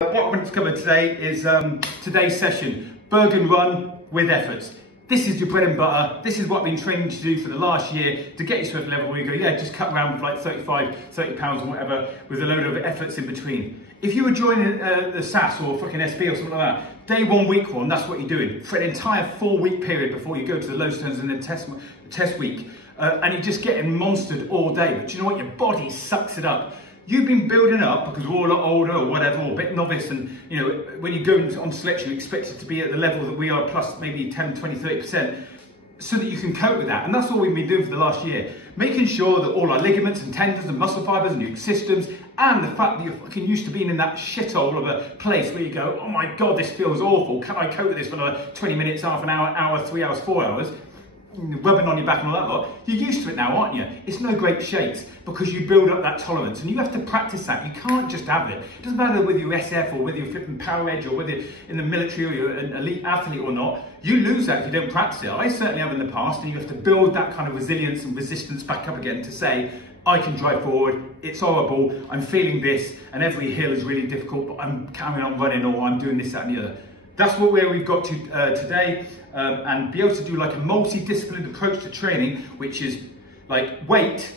What I want to cover today is today's session, Bergen Run with efforts. This is your bread and butter. This is what I've been training to do for the last year to get you to a level where you go, yeah, just cut around with like 30 pounds or whatever with a load of efforts in between. If you were joining the SAS or fucking SB or something like that, day one, week one, that's what you're doing for an entire 4-week period before you go to the low stones and then test week. And you're just getting monstered all day. But you know what? Your body sucks it up. You've been building up because we're all a lot older or whatever, or a bit novice, and you know, when you go on selection, you expect it to be at the level that we are, plus maybe 10, 20, 30%, so that you can cope with that. And that's all we've been doing for the last year. Making sure that all our ligaments and tendons and muscle fibers and your systems, and the fact that you're fucking used to being in that shithole of a place where you go, oh my God, this feels awful. Can I cope with this for another 20 minutes, half an hour, 3 hours, 4 hours? Rubbing on your back and all that lot, you're used to it now, aren't you? It's no great shakes because you build up that tolerance and you have to practice that. You can't just have it. It doesn't matter whether you're SF or whether you're flipping Power Edge or whether you're in the military or you're an elite athlete or not. You lose that if you don't practice it. I certainly have in the past, and you have to build that kind of resilience and resistance back up again to say, I can drive forward, it's horrible, I'm feeling this, and every hill is really difficult, but I'm carrying on running, or I'm doing this, that and the other. That's where we've got to today, and be able to do like a multi-disciplined approach to training, which is like weight,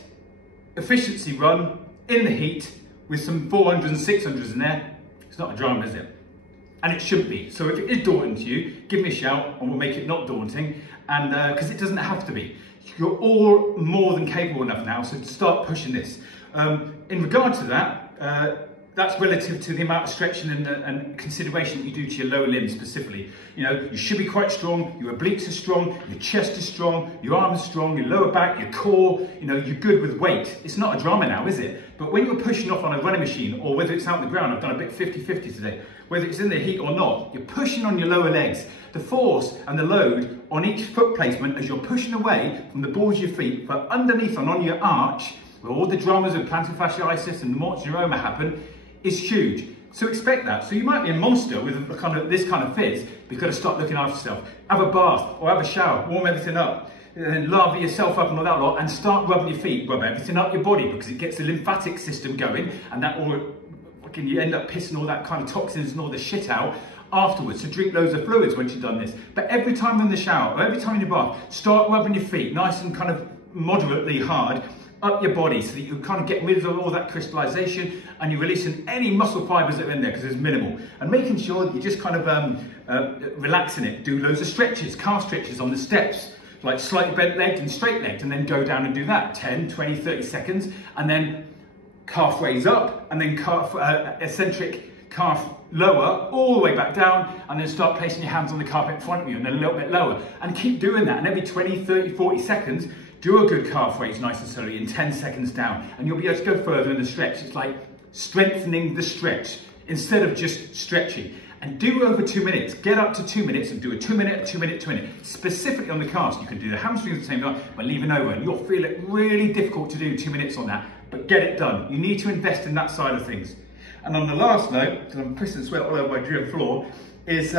efficiency run, in the heat, with some 400s and 600s in there. It's not a drama, is it? And it shouldn't be. So if it is daunting to you, give me a shout and we'll make it not daunting, and because it doesn't have to be. You're all more than capable enough now, so start pushing this. In regard to that, that's relative to the amount of stretching and consideration that you do to your lower limbs specifically. You know, you should be quite strong, your obliques are strong, your chest is strong, your arms are strong, your lower back, your core, you know, you're good with weight. It's not a drama now, is it? But when you're pushing off on a running machine, or whether it's out on the ground, I've done a bit 50-50 today, whether it's in the heat or not, you're pushing on your lower legs. The force and the load on each foot placement as you're pushing away from the balls of your feet, but underneath and on your arch, where all the dramas of plantar fasciitis and Mort's neuroma happen, is huge. So expect that. So you might be a monster with this kind of fit, but you've got to start looking after yourself. Have a bath or have a shower, warm everything up, and lather yourself up and all that lot, and start rubbing your feet, rub everything up your body, because it gets the lymphatic system going, and that all, you end up pissing all that kind of toxins and all the shit out afterwards. So drink loads of fluids once you've done this. But every time in the shower, or every time in your bath, start rubbing your feet nice and kind of moderately hard up your body, so that you kind of get rid of all that crystallization and you're releasing any muscle fibers that are in there, because there's minimal. And making sure that you're just kind of relaxing it. Do loads of stretches, calf stretches on the steps, like slightly bent legged and straight legged, and then go down and do that 10, 20, 30 seconds, and then calf raise up, and then calf eccentric calf lower, all the way back down, and then start placing your hands on the carpet in front of you, and then a little bit lower. And keep doing that, and every 20, 30, 40 seconds, do a good calf raise nice and slowly in 10 seconds down, and you'll be able to go further in the stretch. It's like strengthening the stretch instead of just stretching. And do over 2 minutes. Get up to 2 minutes and do a 2 minute, 2 minute, 2 minute. Specifically on the calves, you can do the hamstrings at the same time, but leaving over, and you'll feel it really difficult to do 2 minutes on that, but get it done. You need to invest in that side of things. And on the last note, because I'm pissing sweat all over my gym floor, is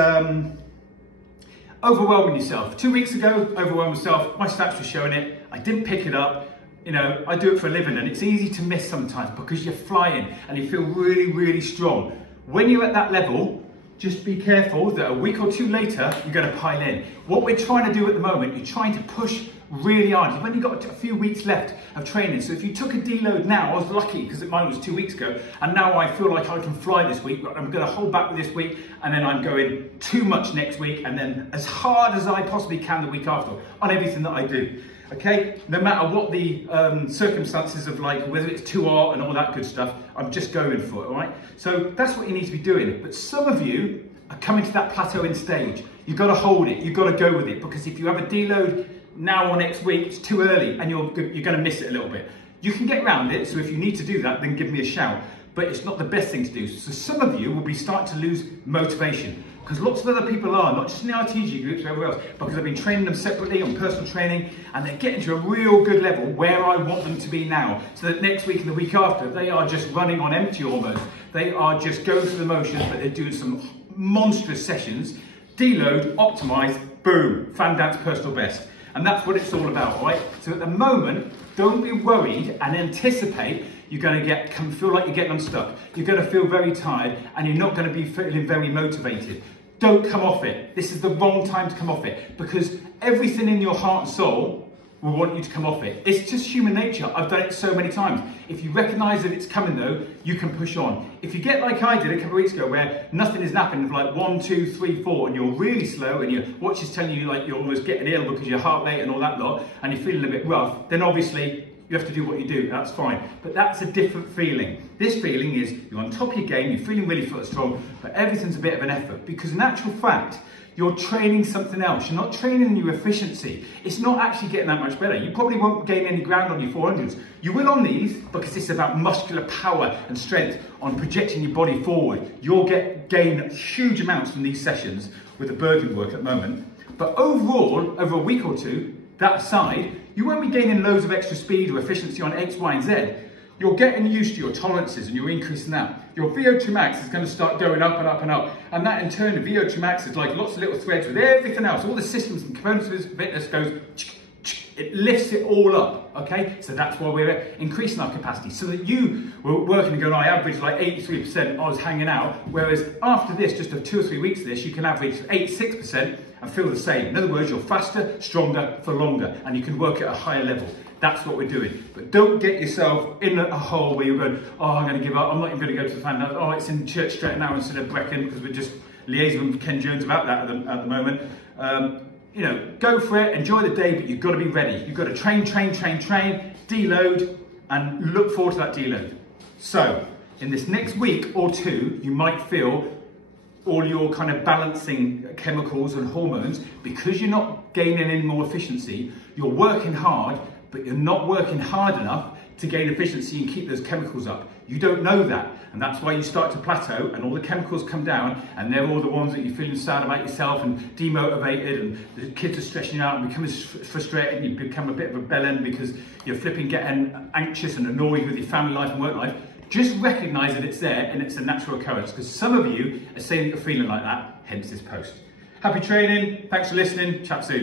overwhelming yourself. 2 weeks ago, overwhelmed myself. My stats were showing it. I didn't pick it up. You know, I do it for a living, and it's easy to miss sometimes because you're flying and you feel really, really strong. When you're at that level, just be careful that a week or two later, you're going to pile in. What we're trying to do at the moment, you're trying to push really hard. You've only got a few weeks left of training. So if you took a deload now, I was lucky because mine was 2 weeks ago, and now I feel like I can fly this week, but I'm going to hold back with this week, and then I'm going too much next week, and then as hard as I possibly can the week after on everything that I do. Okay, no matter what the circumstances of, like whether it's too hot and all that good stuff, I'm just going for it, all right? So that's what you need to be doing. But some of you are coming to that plateauing stage. You've got to hold it, you've got to go with it, because if you have a deload now or next week, it's too early and you're going to miss it a little bit. You can get around it, so if you need to do that, then give me a shout. But it's not the best thing to do. So some of you will be starting to lose motivation, because lots of other people are, not just in the RTG groups, but everywhere else, because I've been training them separately on personal training, and they're getting to a real good level where I want them to be now, so that next week and the week after, they are just running on empty almost. They are just going through the motions, but they're doing some monstrous sessions. Deload, optimize, boom, fan dance personal best. And that's what it's all about, right? So at the moment, don't be worried and anticipate you're going to feel like you're getting unstuck. You're going to feel very tired and you're not going to be feeling very motivated. Don't come off it. This is the wrong time to come off it, because everything in your heart and soul will want you to come off it. It's just human nature. I've done it so many times. If you recognise that it's coming though, you can push on. If you get like I did a couple of weeks ago, where nothing is happening for like 1, 2, 3, 4, and you're really slow, and your watch is telling you like you're almost getting ill because your heart rate and all that lot, and you're feeling a bit rough, then obviously you have to do what you do, that's fine. But that's a different feeling. This feeling is you're on top of your game, you're feeling really fit and strong, but everything's a bit of an effort, because in actual fact, you're training something else. You're not training your efficiency. It's not actually getting that much better. You probably won't gain any ground on your 400s. You will on these, because it's about muscular power and strength on projecting your body forward. You'll gain huge amounts from these sessions with the Bergen work at the moment. But overall, over a week or two, that aside, you won't be gaining loads of extra speed or efficiency on X, Y, and Z. You're getting used to your tolerances and you're increasing that. Your VO2 max is going to start going up and up and up. And that in turn, the VO2 max is like lots of little threads with everything else. All the systems and components of fitness goes, it lifts it all up, okay? So that's why we're increasing our capacity. So that you were working and going, I averaged like 83%, I was hanging out. Whereas after this, just 2 or 3 weeks of this, you can average 86% and feel the same. In other words, you're faster, stronger for longer, and you can work at a higher level. That's what we're doing. But don't get yourself in a hole where you're going, oh, I'm going to give up. I'm not even going to go to the fan. Oh, it's in Church Stretton now instead of Brecon, because we're just liaising with Ken Jones about that at the moment. You know, go for it, enjoy the day, but you've got to be ready. You've got to train, deload, and look forward to that deload. So, in this next week or two, you might feel all your kind of balancing chemicals and hormones, because you're not gaining any more efficiency, you're working hard, but you're not working hard enough to gain efficiency and keep those chemicals up. You don't know that, and that's why you start to plateau and all the chemicals come down, and they're all the ones that you're feeling sad about yourself and demotivated, and the kids are stressing you out and becoming frustrated, and you become a bit of a bellend because you're flipping getting anxious and annoyed with your family life and work life. Just recognise that it's there and it's a natural occurrence, because some of you are saying that you're feeling like that, hence this post. Happy training, thanks for listening, chat soon.